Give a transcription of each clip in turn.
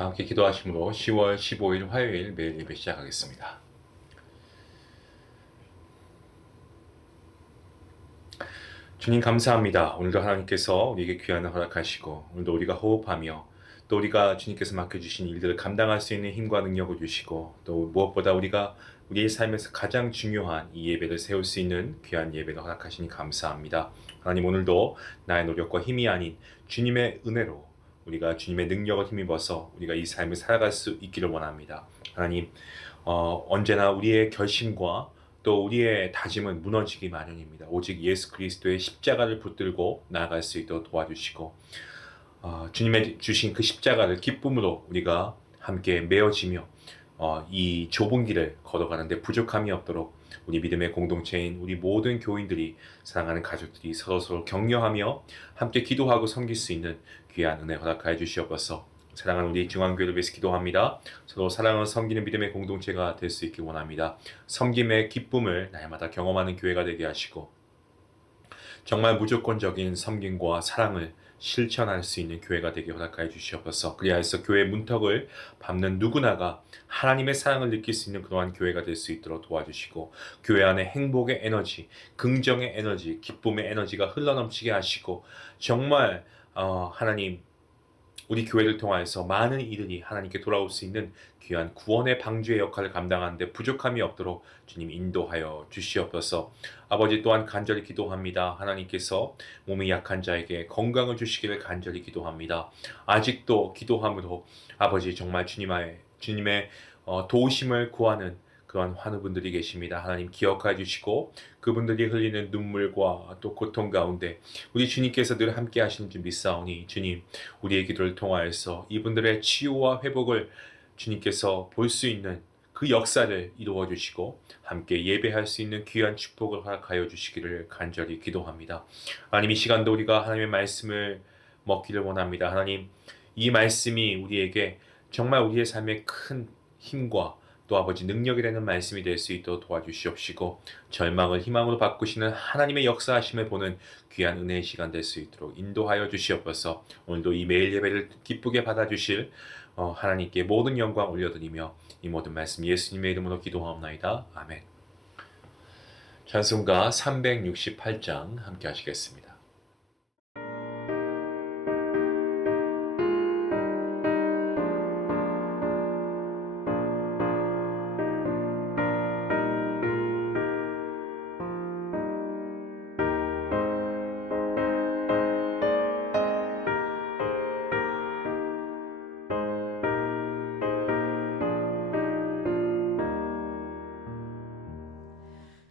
다 함께 기도하심으로 10월 15일 화요일 매일 예배 시작하겠습니다. 주님 감사합니다. 오늘도 하나님께서 우리에게 귀한을 허락하시고 오늘도 우리가 호흡하며 또 우리가 주님께서 맡겨주신 일들을 감당할 수 있는 힘과 능력을 주시고 또 무엇보다 우리가 우리의 삶에서 가장 중요한 이 예배를 세울 수 있는 귀한 예배를 허락하시니 감사합니다. 하나님 오늘도 나의 노력과 힘이 아닌 주님의 은혜로 우리가 주님의 능력을 힘입어서 우리가 이 삶을 살아갈 수 있기를 원합니다. 하나님 언제나 우리의 결심과 또 우리의 다짐은 무너지기 마련입니다. 오직 예수 그리스도의 십자가를 붙들고 나아갈 수 있도록 도와주시고 주님의 주신 그 십자가를 기쁨으로 우리가 함께 메어지며 이 좁은 길을 걸어가는데 부족함이 없도록 우리 믿음의 공동체인 우리 모든 교인들이 사랑하는 가족들이 서로서로 격려하며 함께 기도하고 섬길 수 있는 귀한 은혜 허락하여 주시옵소서. 사랑하는 우리 중앙교회를 위해서 기도합니다. 서로 사랑을 섬기는 믿음의 공동체가 될 수 있길 원합니다. 섬김의 기쁨을 날마다 경험하는 교회가 되게 하시고 정말 무조건적인 섬김과 사랑을 실천할 수 있는 교회가 되게 허락하여 주시옵소서. 그리하여서 교회 문턱을 밟는 누구나가 하나님의 사랑을 느낄 수 있는 그러한 교회가 될 수 있도록 도와주시고 교회 안에 행복의 에너지, 긍정의 에너지, 기쁨의 에너지가 흘러넘치게 하시고 정말 하나님 우리 교회를 통하여서 많은 이들이 하나님께 돌아올 수 있는 귀한 구원의 방주의 역할을 감당하는데 부족함이 없도록 주님 인도하여 주시옵소서. 아버지 또한 간절히 기도합니다. 하나님께서 몸이 약한 자에게 건강을 주시기를 간절히 기도합니다. 아직도 기도함으로 아버지 정말 주님의 도우심을 구하는 그러한 환우분들이 계십니다. 하나님 기억해 주시고 그분들이 흘리는 눈물과 또 고통 가운데 우리 주님께서 늘 함께 하시는 줄 믿사오니 주님 우리의 기도를 통하여서 이분들의 치유와 회복을 주님께서 볼 수 있는 그 역사를 이루어 주시고 함께 예배할 수 있는 귀한 축복을 허락하여 주시기를 간절히 기도합니다. 하나님 이 시간도 우리가 하나님의 말씀을 먹기를 원합니다. 하나님 이 말씀이 우리에게 정말 우리의 삶에 큰 힘과 또 아버지 능력이 되는 말씀이 될 수 있도록 도와주시옵시고 절망을 희망으로 바꾸시는 하나님의 역사하심을 보는 귀한 은혜의 시간 될 수 있도록 인도하여 주시옵소서. 오늘도 이 매일 예배를 기쁘게 받아주실 하나님께 모든 영광 올려드리며 이 모든 말씀 예수님의 이름으로 기도하옵나이다. 아멘. 찬송가 368장 함께 하시겠습니다.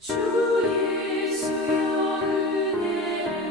주의 수요 은혜를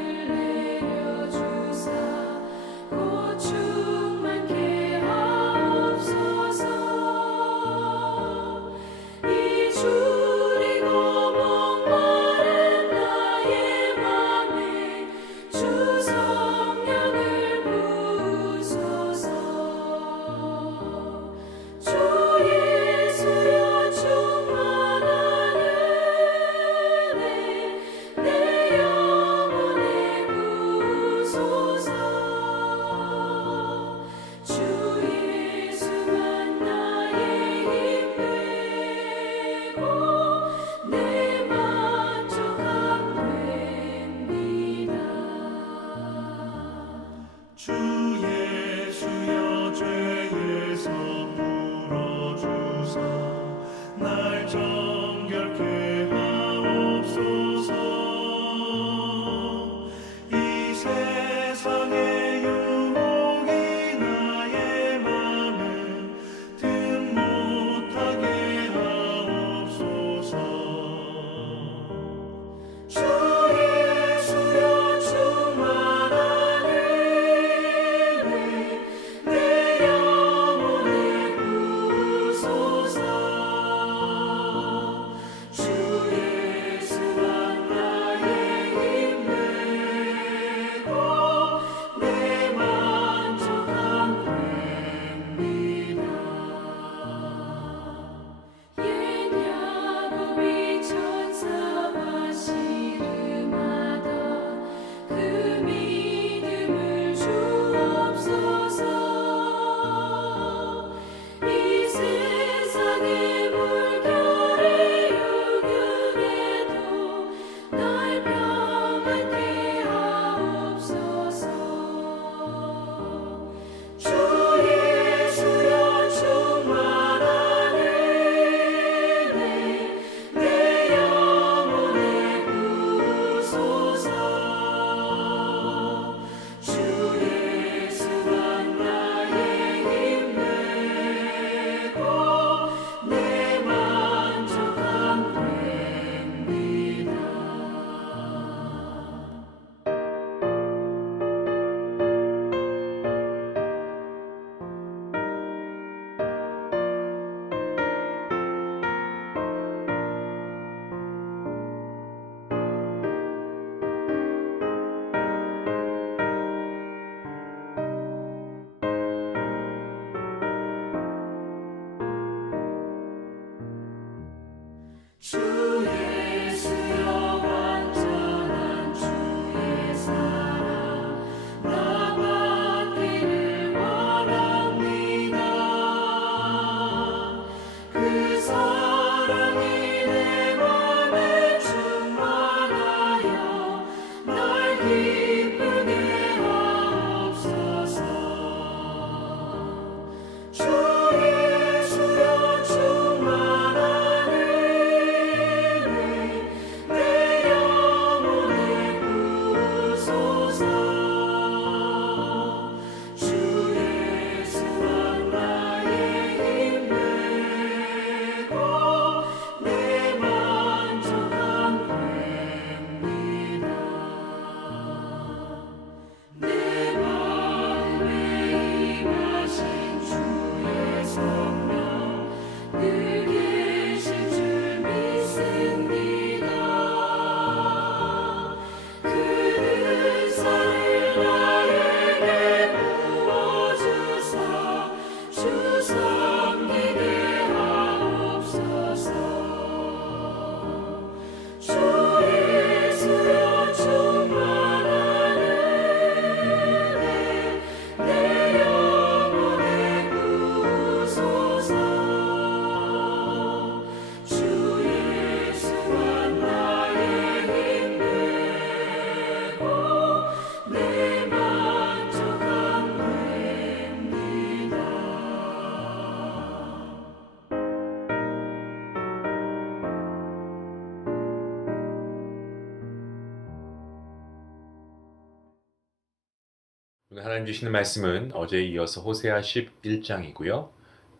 오늘 하나님 주시는 말씀은 어제에 이어서 호세아 11장이고요.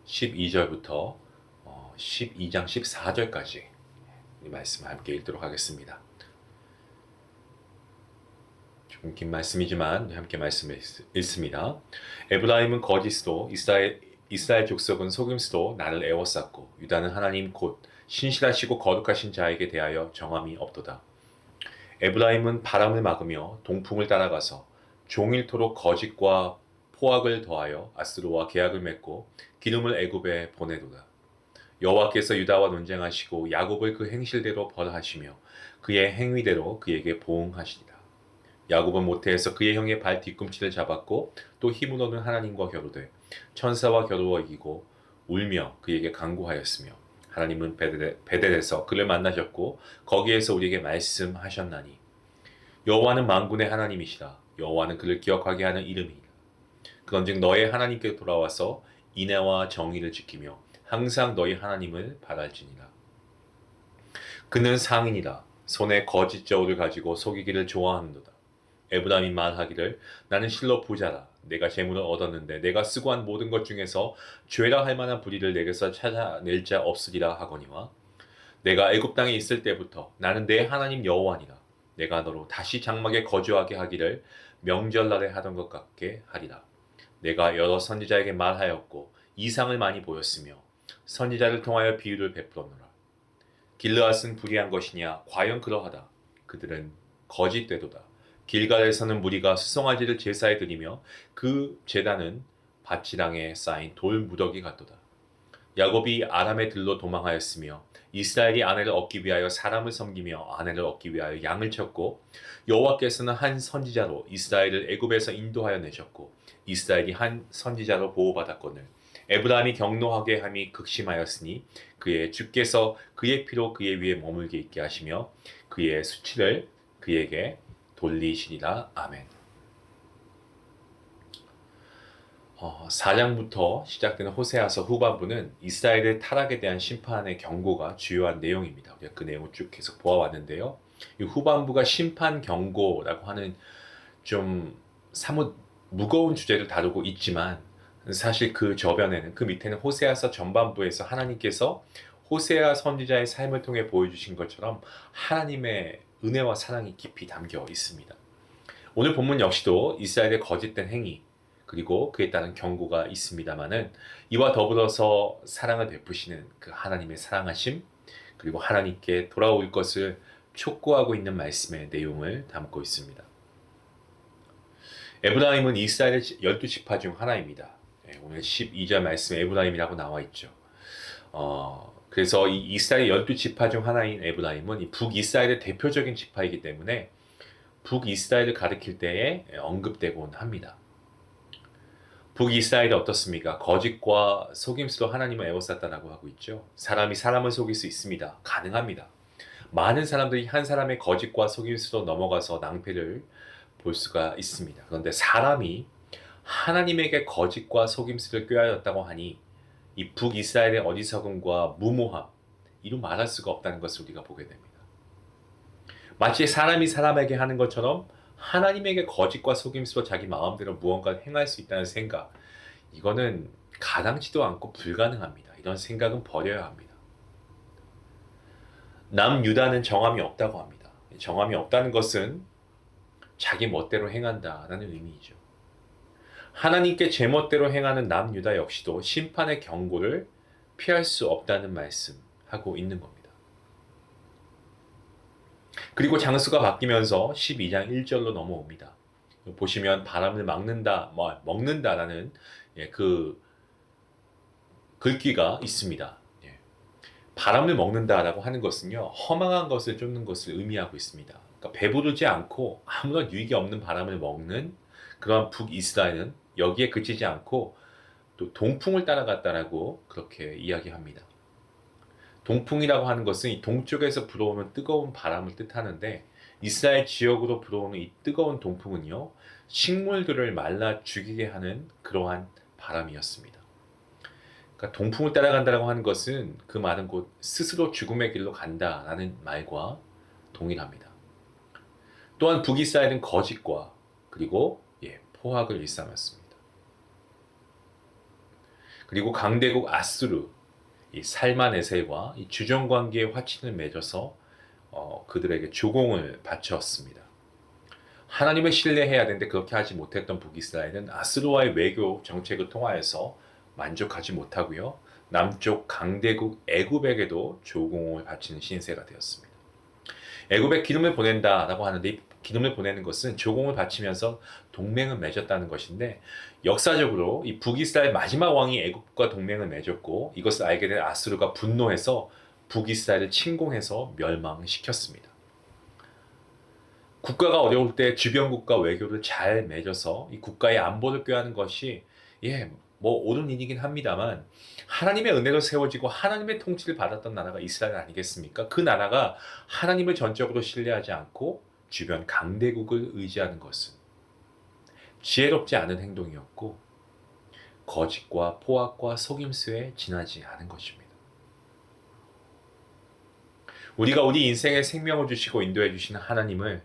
12절부터 12장 14절까지 이 말씀을 함께 읽도록 하겠습니다. 조금 긴 말씀이지만 함께 말씀을 읽습니다. 에브라임은 거짓으로 이스라엘 족속은 속임수로 나를 애워쌌고 유다는 하나님 곧 신실하시고 거룩하신 자에게 대하여 정함이 없도다. 에브라임은 바람을 막으며 동풍을 따라가서 종일토록 거짓과 포악을 더하여 아스로와 계약을 맺고 기름을 애굽에 보내도다. 여호와께서 유다와 논쟁하시고 야곱을 그 행실대로 벌하시며 그의 행위대로 그에게 보응하시리라. 야곱은 모태에서 그의 형의 발 뒤꿈치를 잡았고 또 힘으로는 하나님과 겨루되 천사와 겨루어 이기고 울며 그에게 간구하였으며 하나님은 베델에서 그를 만나셨고 거기에서 우리에게 말씀하셨나니 여호와는 만군의 하나님이시라. 여호와는 그를 기억하게 하는 이름이니라. 그런즉 너의 하나님께 돌아와서 인애와 정의를 지키며 항상 너희 하나님을 바랄지니라. 그는 상인이라. 손에 거짓 저울을 가지고 속이기를 좋아하는도다. 에브라임이 말하기를 나는 실로 부자라. 내가 재물을 얻었는데 내가 쓰고 한 모든 것 중에서 죄라 할 만한 불의를 내게서 찾아낼 자 없으리라 하거니와 내가 애굽 땅에 있을 때부터 나는 내 하나님 여호와니라. 내가 너로 다시 장막에 거주하게 하기를 명절날에 하던 것 같게 하리라. 내가 여러 선지자에게 말하였고 이상을 많이 보였으며 선지자를 통하여 비유를 베풀었노라. 길르앗은 불의한 것이냐? 과연 그러하다. 그들은 거짓되도다. 길갈에서는 무리가 수송아지를 제사에 드리며 그 제단은 밭지랑에 쌓인 돌 무더기 같도다. 야곱이 아람의 들로 도망하였으며 이스라엘이 아내를 얻기 위하여 사람을 섬기며 아내를 얻기 위하여 양을 쳤고 여호와께서는 한 선지자로 이스라엘을 애굽에서 인도하여 내셨고 이스라엘이 한 선지자로 보호받았거늘 에브라임이 경노하게 함이 극심하였으니 그의 주께서 그의 피로 그의 위에 머물게 있게 하시며 그의 수치를 그에게 돌리시리라. 아멘. 4장부터 시작되는 호세아서 후반부는 이스라엘의 타락에 대한 심판의 경고가 주요한 내용입니다. 우리가 그 내용을 쭉 계속 보아왔는데요. 이 후반부가 심판 경고라고 하는 좀 사뭇 무거운 주제를 다루고 있지만 사실 그 저변에는 그 밑에는 호세아서 전반부에서 하나님께서 호세아 선지자의 삶을 통해 보여주신 것처럼 하나님의 은혜와 사랑이 깊이 담겨 있습니다. 오늘 본문 역시도 이스라엘의 거짓된 행위 그리고 그에 따른 경고가 있습니다마는 이와 더불어서 사랑을 베푸시는 그 하나님의 사랑하심 그리고 하나님께 돌아올 것을 촉구하고 있는 말씀의 내용을 담고 있습니다. 에브라임은 이스라엘의 12지파 중 하나입니다. 오늘 12절 말씀에 에브라임이라고 나와 있죠. 그래서 이 이스라엘 12지파 중 하나인 에브라임은 이 북이스라엘의 대표적인 지파이기 때문에 북이스라엘을 가리킬 때에 언급되곤 합니다. 북이스라엘이 어떻습니까? 거짓과 속임수로 하나님을 애워쌌다라고 하고 있죠. 사람이 사람을 속일 수 있습니다. 가능합니다. 많은 사람들이 한 사람의 거짓과 속임수로 넘어가서 낭패를 볼 수가 있습니다. 그런데 사람이 하나님에게 거짓과 속임수를 꾀하였다고 하니 이 북이스라엘의 어리석음과 무모함 이루 말할 수가 없다는 것을 우리가 보게 됩니다. 마치 사람이 사람에게 하는 것처럼 하나님에게 거짓과 속임수로 자기 마음대로 무언가를 행할 수 있다는 생각 이거는 가당치도 않고 불가능합니다. 이런 생각은 버려야 합니다. 남유다는 정함이 없다고 합니다. 정함이 없다는 것은 자기 멋대로 행한다라는 의미이죠. 하나님께 제멋대로 행하는 남유다 역시도 심판의 경고를 피할 수 없다는 말씀하고 있는 겁니다. 그리고 장수가 바뀌면서 12장 1절로 넘어옵니다. 보시면 바람을 막는다, 먹는다라는 그 글귀가 있습니다. 바람을 먹는다라고 하는 것은요, 허망한 것을 쫓는 것을 의미하고 있습니다. 그러니까 배부르지 않고 아무런 유익이 없는 바람을 먹는 그런 북이스라엘은 여기에 그치지 않고 또 동풍을 따라갔다라고 그렇게 이야기합니다. 동풍이라고 하는 것은 이 동쪽에서 불어오는 뜨거운 바람을 뜻하는데 이스라엘 지역으로 불어오는 이 뜨거운 동풍은요, 식물들을 말라 죽이게 하는 그러한 바람이었습니다. 그러니까 동풍을 따라간다라고 하는 것은 그 말은 곧 스스로 죽음의 길로 간다라는 말과 동일합니다. 또한 북이스라엘은 거짓과 그리고 포악을 일삼았습니다. 그리고 강대국 아수르, 이 살만에셀과 이 주정 관계의 화친을 맺어서 그들에게 조공을 바쳤습니다. 하나님을 신뢰해야 되는데 그렇게 하지 못했던 북이스라엘은 아수르와의 외교 정책을 통하여서 만족하지 못하고요. 남쪽 강대국 애굽에게도 조공을 바치는 신세가 되었습니다. 애굽에 기름을 보낸다라고 하는데 이 기름을 보내는 것은 조공을 바치면서 동맹을 맺었다는 것인데 역사적으로 이 북이스라엘 마지막 왕이 애굽과 동맹을 맺었고 이것을 알게 된 아수르가 분노해서 북이스라엘을 침공해서 멸망시켰습니다. 국가가 어려울 때 주변 국가 외교를 잘 맺어서 이 국가의 안보를 꾀하는 것이 뭐 옳은 일이긴 합니다만 하나님의 은혜로 세워지고 하나님의 통치를 받았던 나라가 이스라엘 아니겠습니까? 그 나라가 하나님을 전적으로 신뢰하지 않고 주변 강대국을 의지하는 것은 지혜롭지 않은 행동이었고 거짓과 포악과 속임수에 지나지 않은 것입니다. 우리가 우리 인생에 생명을 주시고 인도해 주시는 하나님을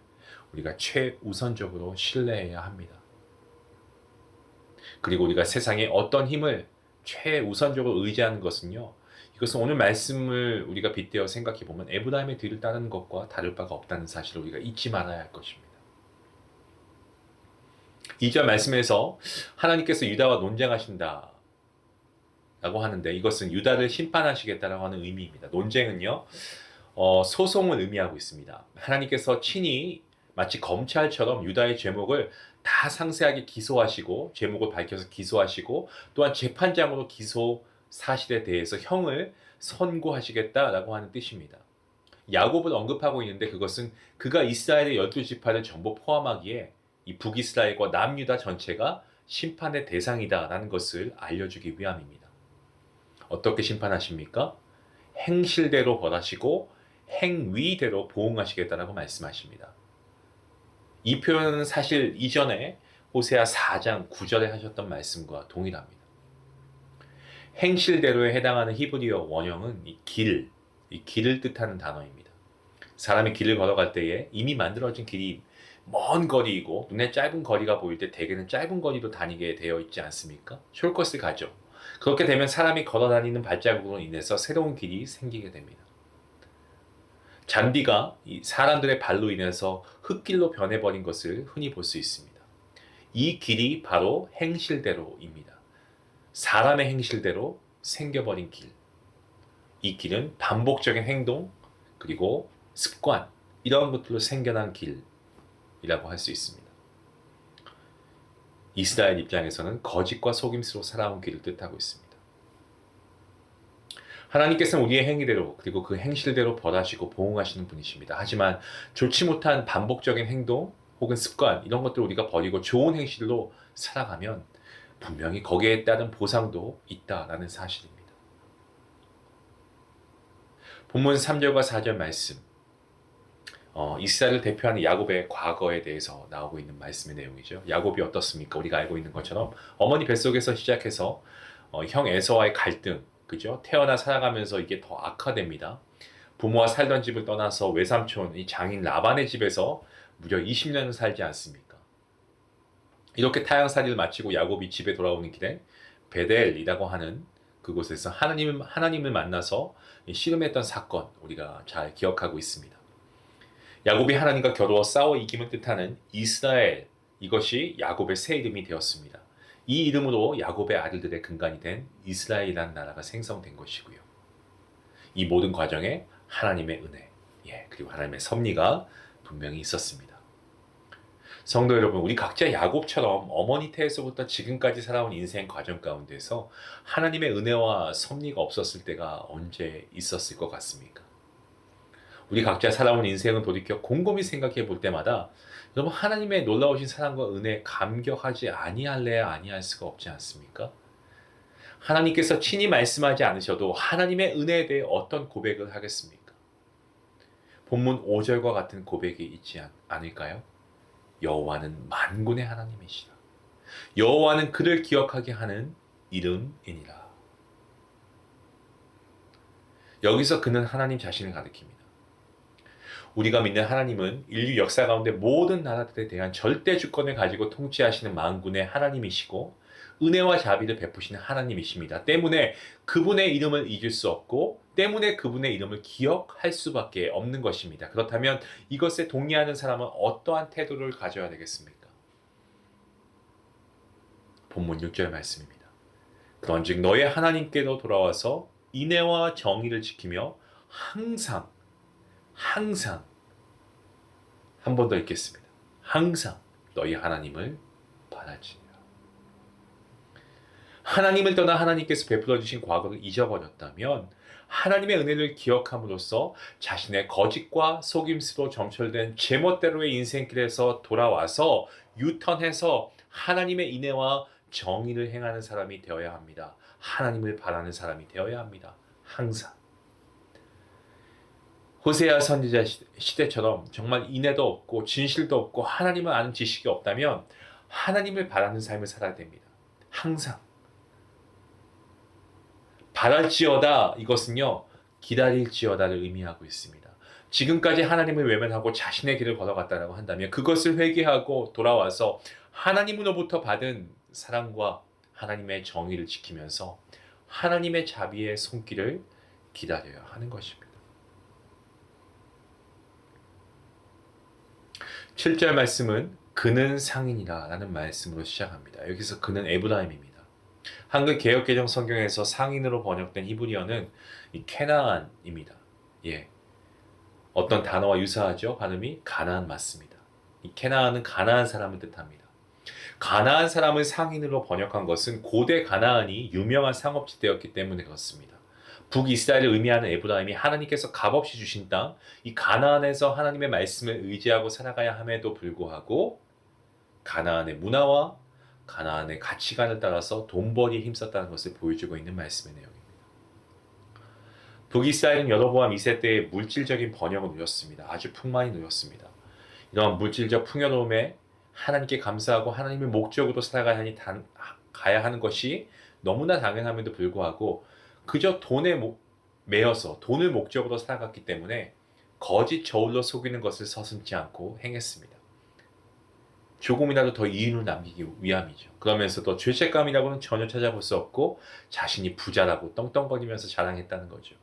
우리가 최우선적으로 신뢰해야 합니다. 그리고 우리가 세상의 어떤 힘을 최우선적으로 의지하는 것은요. 이것은 오늘 말씀을 우리가 빗대어 생각해 보면 에브라임의 뒤를 따르는 것과 다를 바가 없다는 사실을 우리가 잊지 말아야 할 것입니다. 2절 말씀에서 하나님께서 유다와 논쟁하신다 라고 하는데 이것은 유다를 심판하시겠다라고 하는 의미입니다. 논쟁은요. 소송을 의미하고 있습니다. 하나님께서 친히 마치 검찰처럼 유다의 죄목을 다 상세하게 기소하시고 죄목을 밝혀서 기소하시고 또한 재판장으로 기소 사실에 대해서 형을 선고하시겠다라고 하는 뜻입니다. 야곱을 언급하고 있는데 그것은 그가 이스라엘의 12지파를 전부 포함하기에 이 북이스라엘과 남유다 전체가 심판의 대상이다라는 것을 알려주기 위함입니다. 어떻게 심판하십니까? 행실대로 벌하시고 행위대로 보응하시겠다라고 말씀하십니다. 이 표현은 사실 이전에 호세아 4장 9절에 하셨던 말씀과 동일합니다. 행실대로에 해당하는 히브리어 원형은 이 길을 뜻하는 단어입니다. 사람이 길을 걸어갈 때에 이미 만들어진 길이 먼 거리이고 눈에 짧은 거리가 보일 때 대개는 짧은 거리로 다니게 되어 있지 않습니까? 숄컷을 가죠. 그렇게 되면 사람이 걸어다니는 발자국으로 인해서 새로운 길이 생기게 됩니다. 잔디가 이 사람들의 발로 인해서 흙길로 변해버린 것을 흔히 볼 수 있습니다. 이 길이 바로 행실대로입니다. 사람의 행실대로 생겨버린 길. 이 길은 반복적인 행동 그리고 습관 이런 것들로 생겨난 길이라고 할 수 있습니다. 이스라엘 입장에서는 거짓과 속임수로 살아온 길을 뜻하고 있습니다. 하나님께서는 우리의 행위대로 그리고 그 행실대로 벌하시고 보응하시는 분이십니다. 하지만 좋지 못한 반복적인 행동 혹은 습관 이런 것들을 우리가 버리고 좋은 행실로 살아가면 분명히 거기에 따른 보상도 있다라는 사실입니다. 본문 3절과 4절 말씀 이스라엘을 대표하는 야곱의 과거에 대해서 나오고 있는 말씀의 내용이죠. 야곱이 어떻습니까? 우리가 알고 있는 것처럼 어머니 뱃속에서 시작해서 형 에서와의 갈등 그죠? 태어나 살아가면서 이게 더 악화됩니다. 부모와 살던 집을 떠나서 외삼촌, 이 장인 라반의 집에서 무려 20년을 살지 않습니까? 이렇게 타향살이를 마치고 야곱이 집에 돌아오는 길에 베델이라고 하는 그곳에서 하나님을 만나서 씨름했던 사건 우리가 잘 기억하고 있습니다. 야곱이 하나님과 겨루어 싸워 이김을 뜻하는 이스라엘 이것이 야곱의 새 이름이 되었습니다. 이 이름으로 야곱의 아들들의 근간이 된 이스라엘이라는 나라가 생성된 것이고요. 이 모든 과정에 하나님의 은혜, 그리고 하나님의 섭리가 분명히 있었습니다. 성도 여러분, 우리 각자 야곱처럼 어머니 태에서부터 지금까지 살아온 인생 과정 가운데서 하나님의 은혜와 섭리가 없었을 때가 언제 있었을 것 같습니까? 우리 각자 살아온 인생을 돌이켜 곰곰이 생각해 볼 때마다 여러분 하나님의 놀라우신 사랑과 은혜에 감격하지 아니할래야 아니할 수가 없지 않습니까? 하나님께서 친히 말씀하지 않으셔도 하나님의 은혜에 대해 어떤 고백을 하겠습니까? 본문 5절과 같은 고백이 있지 않을까요? 여호와는 만군의 하나님이시라. 여호와는 그를 기억하게 하는 이름이니라. 여기서 그는 하나님 자신을 가리킵니다. 우리가 믿는 하나님은 인류 역사 가운데 모든 나라들에 대한 절대 주권을 가지고 통치하시는 만군의 하나님이시고 은혜와 자비를 베푸시는 하나님이십니다. 때문에 그분의 이름을 잊을 수 없고 때문에 그분의 이름을 기억할 수밖에 없는 것입니다. 그렇다면 이것에 동의하는 사람은 어떠한 태도를 가져야 되겠습니까? 본문 6절 말씀입니다. 그런즉 너의 하나님께로 돌아와서 인애와 정의를 지키며 항상 한 번 더 읽겠습니다. 항상 너희 하나님을 바라지니라. 하나님을 떠나 하나님께서 베풀어 주신 과거를 잊어버렸다면 하나님의 은혜를 기억함으로써 자신의 거짓과 속임수로 점철된 제멋대로의 인생길에서 돌아와서 유턴해서 하나님의 인애와 정의를 행하는 사람이 되어야 합니다. 하나님을 바라는 사람이 되어야 합니다. 항상. 호세아 선지자 시대처럼 정말 인애도 없고 진실도 없고 하나님을 아는 지식이 없다면 하나님을 바라는 삶을 살아야 됩니다. 항상. 바랄지어다 이것은요 기다릴지어다를 의미하고 있습니다. 지금까지 하나님을 외면하고 자신의 길을 걸어갔다고 한다면 그것을 회개하고 돌아와서 하나님으로부터 받은 사랑과 하나님의 정의를 지키면서 하나님의 자비의 손길을 기다려야 하는 것입니다. 7절 말씀은 그는 상인이라 라는 말씀으로 시작합니다. 여기서 그는 에브라임입니다. 한글 개역개정 성경에서 상인으로 번역된 히브리어는 이 케나안입니다. 예, 어떤 단어와 유사하죠? 발음이 가나안 맞습니다. 이 케나안은 가나안 사람을 뜻합니다. 가나안 사람을 상인으로 번역한 것은 고대 가나안이 유명한 상업지대였기 때문에 그렇습니다. 북이스라엘을 의미하는 에브라임이 하나님께서 값없이 주신 땅, 이 가나안에서 하나님의 말씀을 의지하고 살아가야 함에도 불구하고 가나안의 문화와 가나안의 가치관을 따라서 돈벌이에 힘썼다는 것을 보여주고 있는 말씀의 내용입니다. 북이스라엘은 여로보암 2세 때의 물질적인 번영을 누렸습니다. 아주 풍만히 누렸습니다. 이러한 물질적 풍요로움에 하나님께 감사하고 하나님의 목적으로 살아가야 하는 것이 너무나 당연함에도 불구하고 그저 돈에 매여서 돈을 목적으로 살아갔기 때문에 거짓 저울로 속이는 것을 서슴지 않고 행했습니다. 조금이라도 더 이윤을 남기기 위함이죠. 그러면서도 죄책감이라고는 전혀 찾아볼 수 없고 자신이 부자라고 떵떵거리면서 자랑했다는 거죠.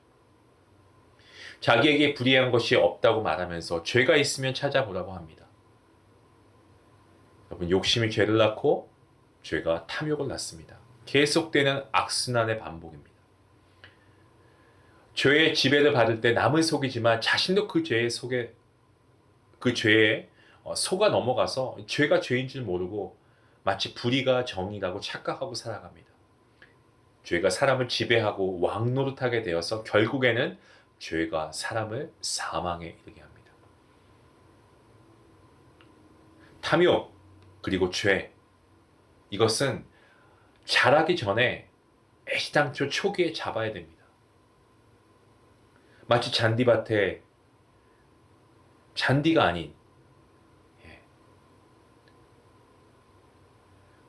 자기에게 불이한 것이 없다고 말하면서 죄가 있으면 찾아보라고 합니다. 여러분, 욕심이 죄를 낳고 죄가 탐욕을 낳습니다. 계속되는 악순환의 반복입니다. 죄의 지배를 받을 때 남을 속이지만 자신도 그 죄에 속아 넘어가서 죄가 죄인 줄 모르고 마치 불의가 정의라고 착각하고 살아갑니다. 죄가 사람을 지배하고 왕노릇하게 되어서 결국에는 죄가 사람을 사망에 이르게 합니다. 탐욕 그리고 죄, 이것은 자라기 전에 애시당초 초기에 잡아야 됩니다. 마치 잔디밭에 잔디가 아닌,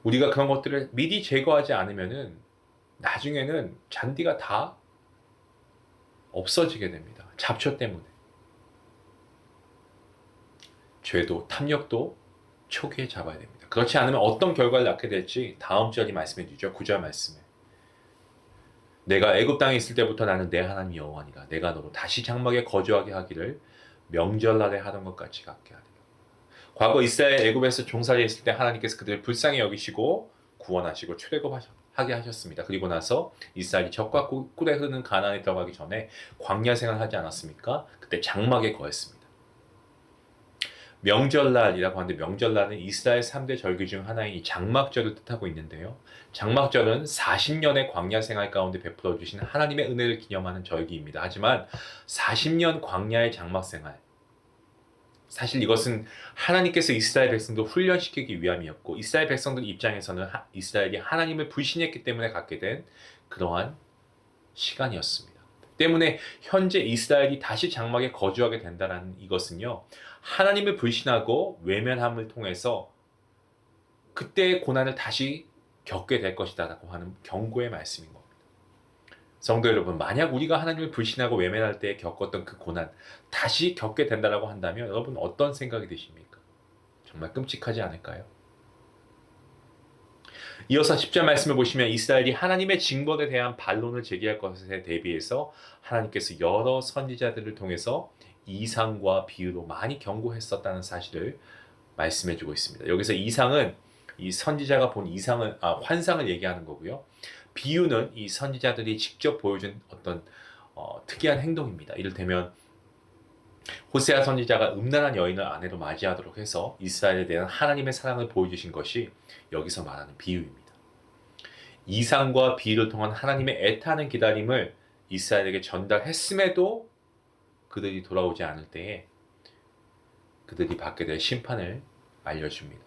우리가 그런 것들을 미리 제거하지 않으면은 나중에는 잔디가 다 없어지게 됩니다. 잡초 때문에. 죄도 탐욕도 초기에 잡아야 됩니다. 그렇지 않으면 어떤 결과를 낳게 될지 다음 절이 말씀해 주죠. 9절 말씀에. 내가 애굽 땅에 있을 때부터 나는 내 하나님 여호와니라. 내가 너로 다시 장막에 거주하게 하기를 명절날에 하던 것 같이 갖게 하리라. 과거 이스라엘 애굽에서 종살이 했을 때 하나님께서 그들을 불쌍히 여기시고 구원하시고 출애굽하게 하셨습니다. 그리고 나서 이스라엘이 적과 꿀에 흐르는 가나안에 들어가기 전에 광야 생활을 하지 않았습니까? 그때 장막에 거했습니다. 명절날이라고 하는데 명절날은 이스라엘 3대 절기 중 하나인 이 장막절을 뜻하고 있는데요. 장막절은 40년의 광야 생활 가운데 베풀어 주신 하나님의 은혜를 기념하는 절기입니다. 하지만 40년 광야의 장막 생활, 사실 이것은 하나님께서 이스라엘 백성도 훈련시키기 위함이었고 이스라엘 백성들 입장에서는 이스라엘이 하나님을 불신했기 때문에 갖게 된 그러한 시간이었습니다. 때문에 현재 이스라엘이 다시 장막에 거주하게 된다는 이것은요, 하나님을 불신하고 외면함을 통해서 그때의 고난을 다시 겪게 될 것이다 라고 하는 경고의 말씀인 겁니다. 성도 여러분, 만약 우리가 하나님을 불신하고 외면할 때 겪었던 그 고난 다시 겪게 된다라고 한다면 여러분 어떤 생각이 드십니까? 정말 끔찍하지 않을까요? 이어서 10절 말씀을 보시면 이스라엘이 하나님의 징벌에 대한 반론을 제기할 것에 대비해서 하나님께서 여러 선지자들을 통해서 이상과 비유로 많이 경고했었다는 사실을 말씀해 주고 있습니다. 여기서 이상은 이 선지자가 본 환상을 얘기하는 거고요. 비유는 이 선지자들이 직접 보여준 어떤 특이한 행동입니다. 이를테면 호세아 선지자가 음란한 여인을 아내로 맞이하도록 해서 이스라엘에 대한 하나님의 사랑을 보여주신 것이 여기서 말하는 비유입니다. 이상과 비유를 통한 하나님의 애타는 기다림을 이스라엘에게 전달했음에도 그들이 돌아오지 않을 때에 그들이 받게 될 심판을 알려줍니다.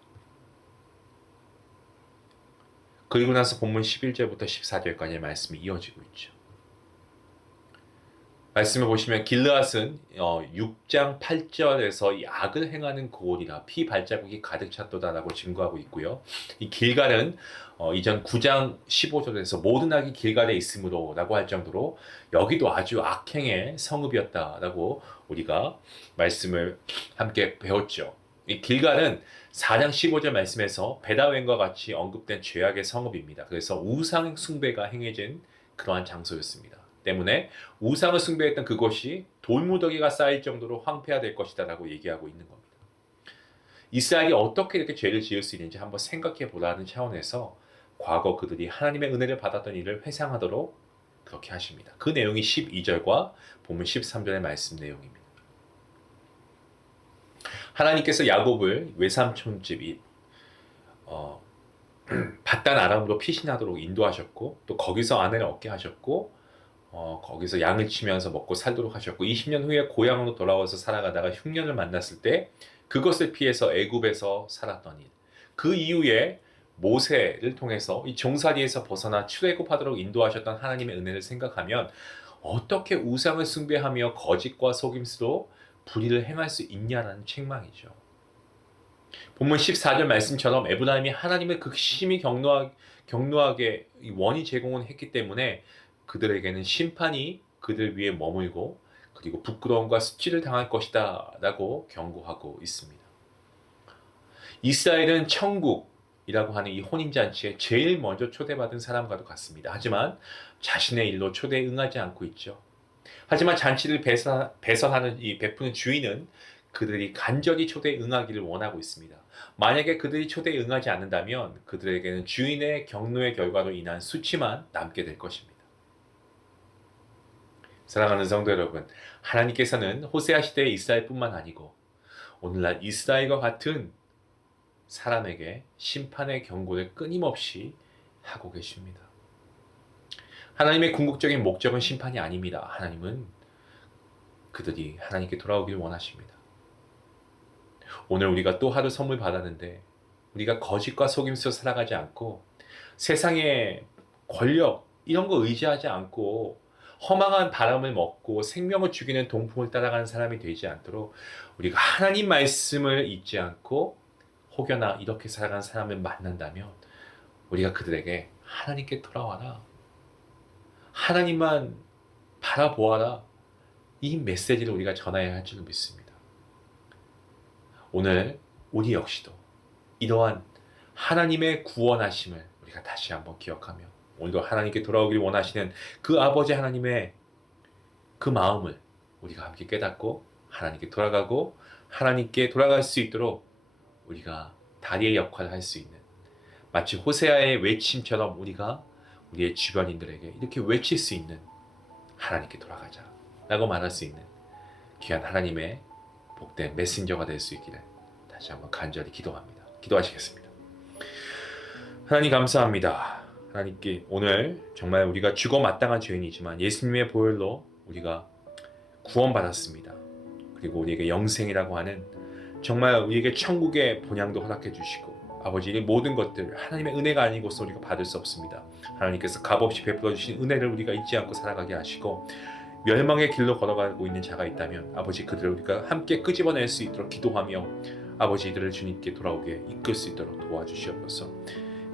그리고 나서 본문 11절부터 14절까지의 말씀이 이어지고 있죠. 말씀을 보시면 길르앗은 6장 8절에서 이 악을 행하는 고을이라 피 발자국이 가득 찼도다라고 증거하고 있고요. 이 길갈은 이전 9장 15절에서 모든 악이 길갈에 있으므로 라고 할 정도로 여기도 아주 악행의 성읍이었다라고 우리가 말씀을 함께 배웠죠. 이 길갈은 4장 15절 말씀에서 베다웬과 같이 언급된 죄악의 성읍입니다. 그래서 우상 숭배가 행해진 그러한 장소였습니다. 때문에 우상을 숭배했던 그곳이 돌무더기가 쌓일 정도로 황폐화될 것이다 라고 얘기하고 있는 겁니다. 이스라엘이 어떻게 이렇게 죄를 지을 수 있는지 한번 생각해 보라는 차원에서 과거 그들이 하나님의 은혜를 받았던 일을 회상하도록 그렇게 하십니다. 그 내용이 12절과 본문 13절의 말씀 내용입니다. 하나님께서 야곱을 외삼촌집 바단 아람으로 피신하도록 인도하셨고 또 거기서 아내를 얻게 하셨고 거기서 양을 치면서 먹고 살도록 하셨고 20년 후에 고향으로 돌아와서 살아가다가 흉년을 만났을 때 그것을 피해서 애굽에서 살았던 일. 그 이후에 모세를 통해서 이 종살이에서 벗어나 출애굽하도록 인도하셨던 하나님의 은혜를 생각하면 어떻게 우상을 숭배하며 거짓과 속임수로 불의를 행할 수 있냐라는 책망이죠. 본문 14절 말씀처럼 에브라임이 하나님을 극심히 경노하게 원히 제공을 했기 때문에 그들에게는 심판이 그들 위에 머물고 그리고 부끄러움과 수치를 당할 것이다 라고 경고하고 있습니다. 이스라엘은 천국이라고 하는 이 혼인잔치에 제일 먼저 초대받은 사람과도 같습니다. 하지만 자신의 일로 초대에 응하지 않고 있죠. 하지만 잔치를 배설하는 이 베푸는 주인은 그들이 간절히 초대에 응하기를 원하고 있습니다. 만약에 그들이 초대에 응하지 않는다면 그들에게는 주인의 경노의 결과로 인한 수치만 남게 될 것입니다. 사랑하는 성도 여러분, 하나님께서는 호세아 시대의 이스라엘뿐만 아니고 오늘날 이스라엘과 같은 사람에게 심판의 경고를 끊임없이 하고 계십니다. 하나님의 궁극적인 목적은 심판이 아닙니다. 하나님은 그들이 하나님께 돌아오기를 원하십니다. 오늘 우리가 또 하루 선물 받았는데 우리가 거짓과 속임수로 살아가지 않고 세상의 권력 이런 거 의지하지 않고 허망한 바람을 먹고 생명을 죽이는 동풍을 따라가는 사람이 되지 않도록 우리가 하나님 말씀을 잊지 않고 혹여나 이렇게 살아가는 사람을 만난다면 우리가 그들에게 하나님께 돌아와라. 하나님만 바라보아라. 이 메시지를 우리가 전해야 할 줄 믿습니다. 오늘 우리 역시도 이러한 하나님의 구원하심을 우리가 다시 한번 기억하며 오늘도 하나님께 돌아오기를 원하시는 그 아버지 하나님의 그 마음을 우리가 함께 깨닫고 하나님께 돌아가고 하나님께 돌아갈 수 있도록 우리가 다리의 역할을 할 수 있는 마치 호세아의 외침처럼 우리가 우리의 주변인들에게 이렇게 외칠 수 있는 하나님께 돌아가자 라고 말할 수 있는 귀한 하나님의 복된 메신저가 될 수 있기를 다시 한번 간절히 기도합니다. 기도하시겠습니다. 하나님 감사합니다. 하나님께 오늘 정말 우리가 죽어 마땅한 죄인이지만 예수님의 보혈로 우리가 구원받았습니다. 그리고 우리에게 영생이라고 하는 정말 우리에게 천국의 본향도 허락해 주시고 아버지 이 모든 것들 하나님의 은혜가 아니고서 우리가 받을 수 없습니다. 하나님께서 값없이 베풀어 주신 은혜를 우리가 잊지 않고 살아가게 하시고 멸망의 길로 걸어가고 있는 자가 있다면 아버지 그들을 우리가 함께 끄집어낼 수 있도록 기도하며 아버지 이들을 주님께 돌아오게 이끌 수 있도록 도와주시옵소서.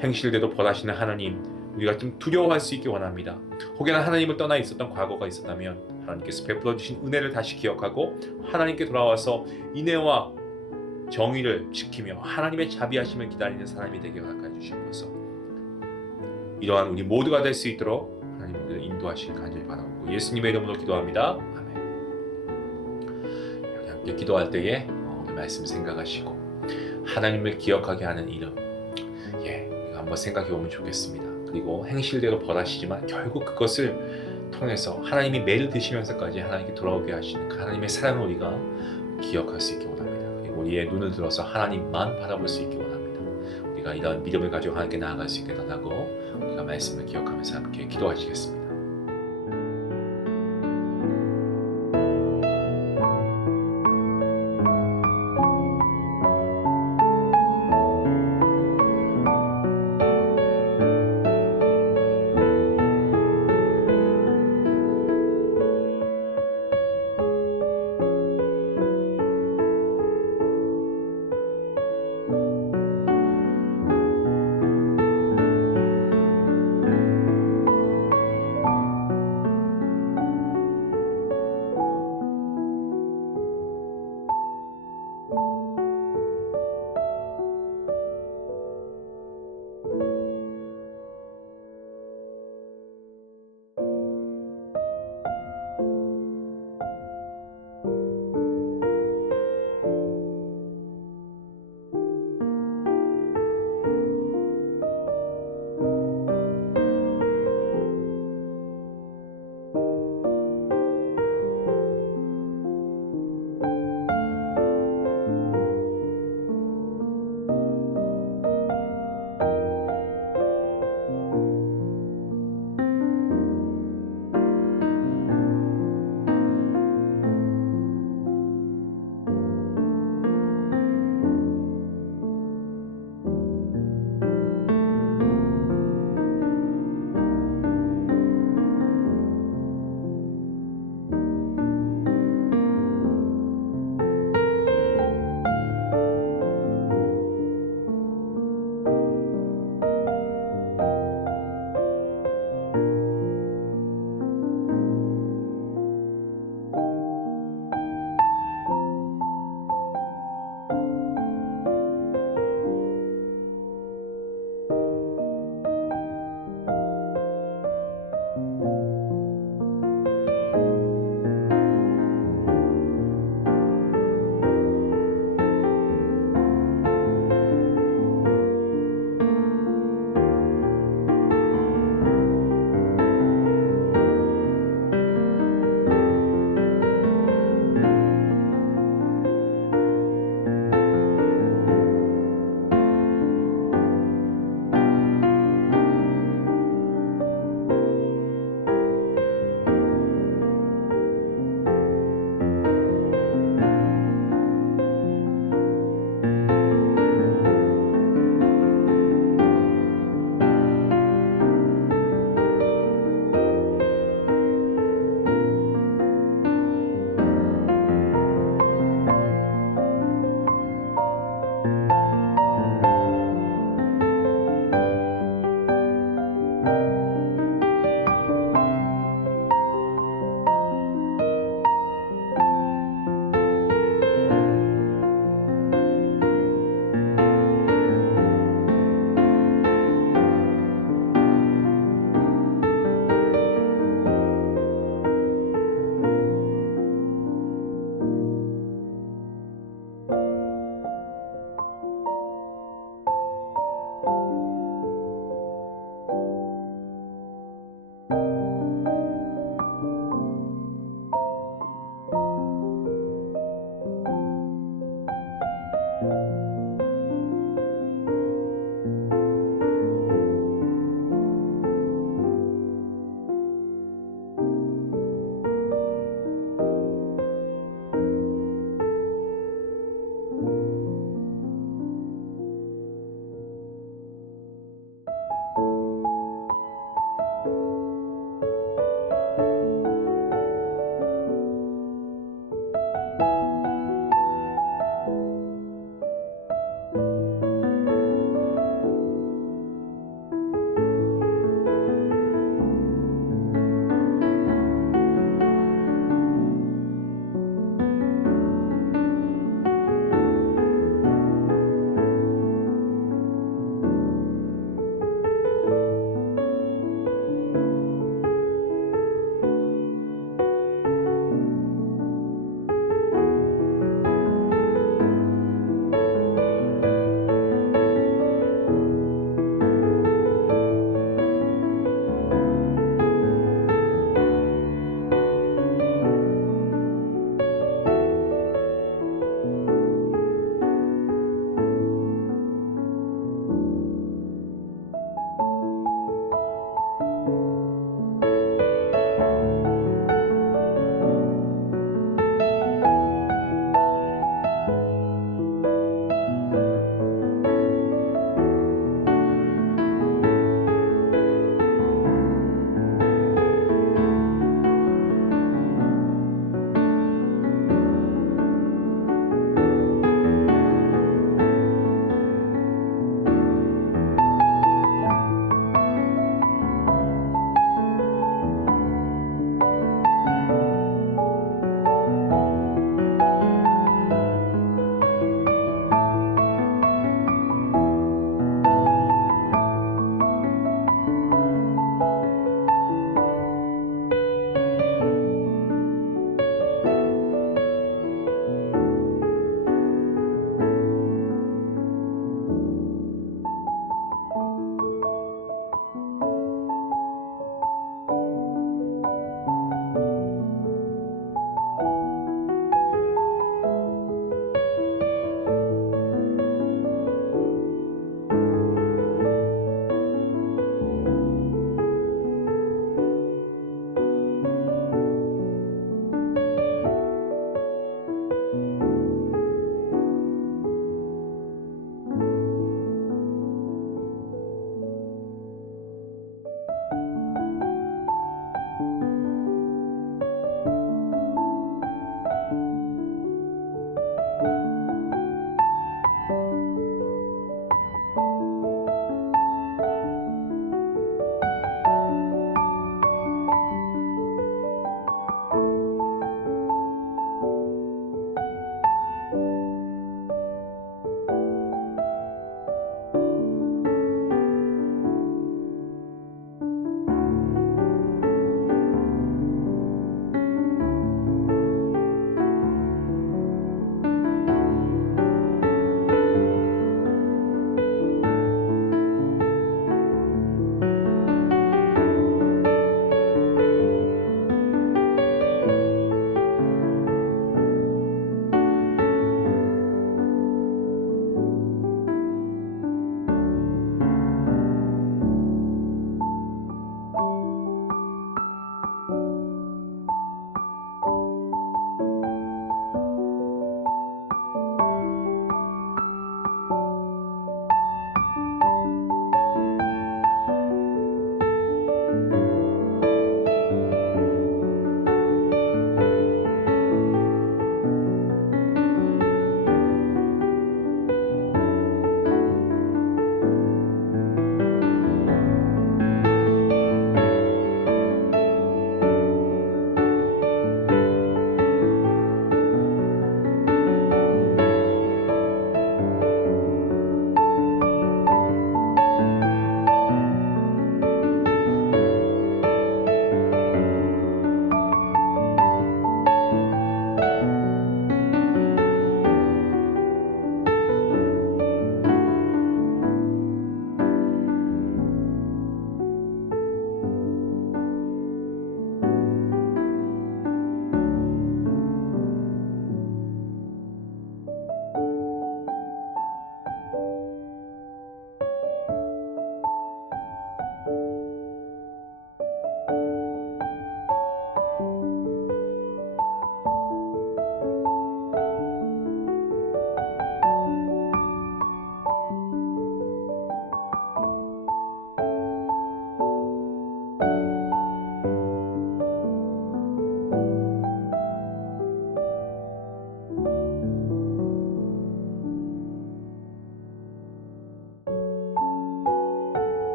행실대로 벌하시는 하나님 우리가 좀 두려워할 수 있게 원합니다. 혹여나 하나님을 떠나 있었던 과거가 있었다면 하나님께서 베풀어 주신 은혜를 다시 기억하고 하나님께 돌아와서 인애와 정의를 지키며 하나님의 자비하심을 기다리는 사람이 되게 허락해 주시옵소서. 이러한 우리 모두가 될 수 있도록 하나님 우리를 인도하시길 간절히 바라옵고 예수님의 이름으로 기도합니다. 아멘. 여기 함께 기도할 때에 오늘 말씀 생각하시고 하나님을 기억하게 하는 이름, 이거 한번 생각해 보면 좋겠습니다. 그리고 행실대로 벌하시지만 결국 그것을 통해서 하나님이 매를 드시면서까지 하나님께 돌아오게 하시는 그 하나님의 사랑을 우리가 기억할 수 있게 원합니다. 그리고 우리의 눈을 들어서 하나님만 바라볼 수 있게 원합니다. 우리가 이런 믿음을 가지고 하나님께 나아갈 수 있게 달라고 우리가 말씀을 기억하면서 함께 기도하시겠습니다.